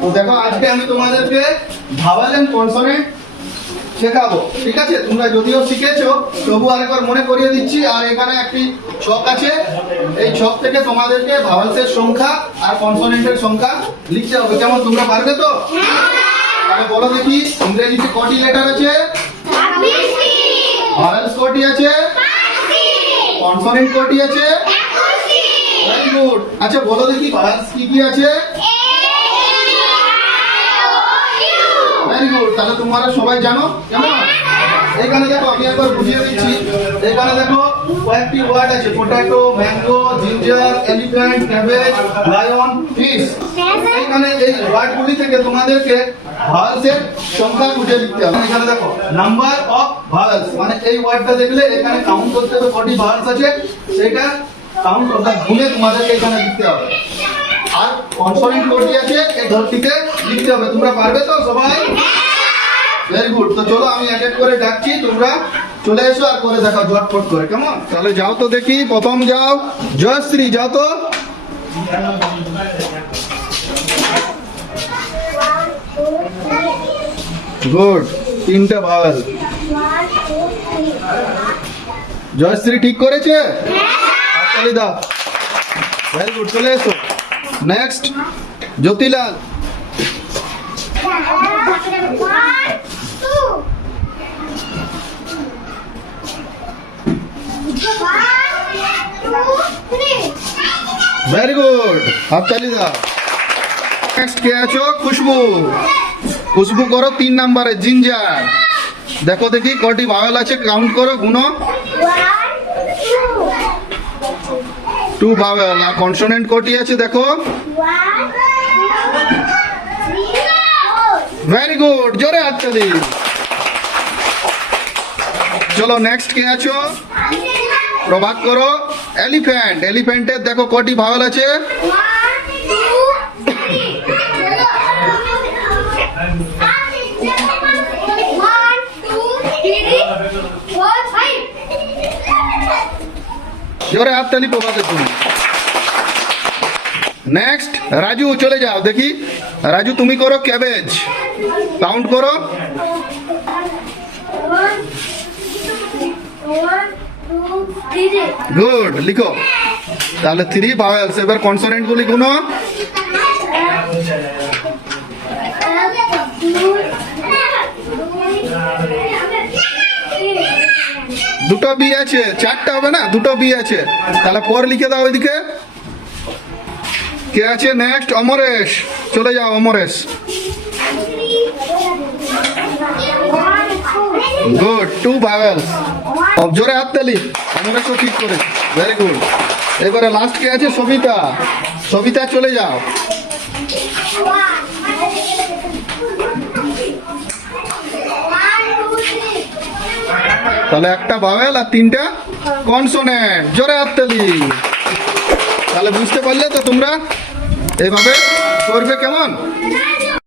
তো দেখো আজকে আমি তোমাদেরকে ভাওয়াল এন্ড কনসোনেন্ট শেখাবো, ঠিক আছে? তোমরা যদিও শিখেছো তবু আরেকবার মনে করিয়ে দিচ্ছি। আর এখানে একটি ছক আছে, এই ছক থেকে তোমাদেরকে ভাওয়ালসের সংখ্যা আর কনসোনেন্টের সংখ্যা লিখতে হবে। কেমন, তোমরা পারবে তো? তাহলে বলো দেখি, ইংরেজিতে কটি লেটার আছে? ভাওয়ালস কটি আছে? কনসোনেন্ট কটি আছে? Very good. আচ্ছা বলো দেখি ভাওয়ালস কি কি আছে? Very good. তাহলে তোমরা সবাই জানো। কেমন, এখানে দেখো আমি একবার বুঝিয়ে দিচ্ছি। এখানে দেখো কয়েকটি ওয়ার্ড আছে, potato, mango, ginger, elephant, cabbage, lion, fish. এখানে এই ওয়ার্ডগুলি থেকে তোমাদেরকে ভাওয়ালসের সংখ্যা খুঁজে লিখতে হবে। এখানে দেখো নাম্বার অফ ভাওয়ালস, মানে এই ওয়ার্ডটা দেখলে এখানে কাউন্ট করতে হবে কটি ভাওয়ালস আছে, সেটা কাউন্ট অর্থাৎ গুণে তোমাদেরকে এখানে লিখতে হবে। আর কনসোনেন্ট কটি আছে এই ধরতিতে লিখতে হবে। তোমরা পারবে তো সবাই? Very good. তো চলো আমি এক এক করে ডাকছি, তোমরা চলে এসো আর করে দেখাও ঝটপট করে। কেমন, তাহলে যাও তো দেখি। প্রথম যাও জয়শ্রী, যাও তো। গুড, তিনটা ভাওয়াল। জয়শ্রী ঠিক করেছে? হাততালি দাও। ভেরি গুড, চলে এসো। নেক্সট জ্যোতিলাল। ভেরি গুড, হাততালি দাও। নেক্সট কে আছো? খুশবু। খুশবু করো 3 নম্বরে জিঞ্জার। দেখো দেখি কটি ভাওয়াল আছে, কাউন্ট করো, গুনো। 2 ভাওয়াল। আর কনসোনেন্ট কটি আছে দেখো? ভেরি গুড, জোরে হাততালি। চলো নেক্সট কে আছো? প্রভাত করো। এলিফ্যান্ট। এলিফ্যান্টের দেখো কটি ভাওয়াল আছে? জোরে হাততালি প্রভাতের জন্য। নেক্সট রাজু, চলে যাও দেখি। রাজু তুমি করো ক্যাবেজ, কাউন্ট করো। গুড, লিখো। তাহলে 3 ভাওয়ালস। এবার কনসোনেন্ট গুলি গুনো। দুটো বি আছে, 4টা হবে না? দুটো বি আছে, তাহলে পর লিখে দাও ওইদিকে। কে আছে নেক্সট? অমরেশ, চলে যাও অমরেশ। গুড, 2 ভাওয়ালস। জোরে হাততালি। অমরেশও ঠিক করে, ভেরি গুড। এবারে লাস্ট কে আছে? সবিতা। সবিতা চলে যাও। তাহলে একটা ভাওয়াল আর 3টা কনসোনেন্ট। জোরে হাততালি। তাহলে বুঝতে পারলে তো তোমরা? এইভাবে করবে। কেমন?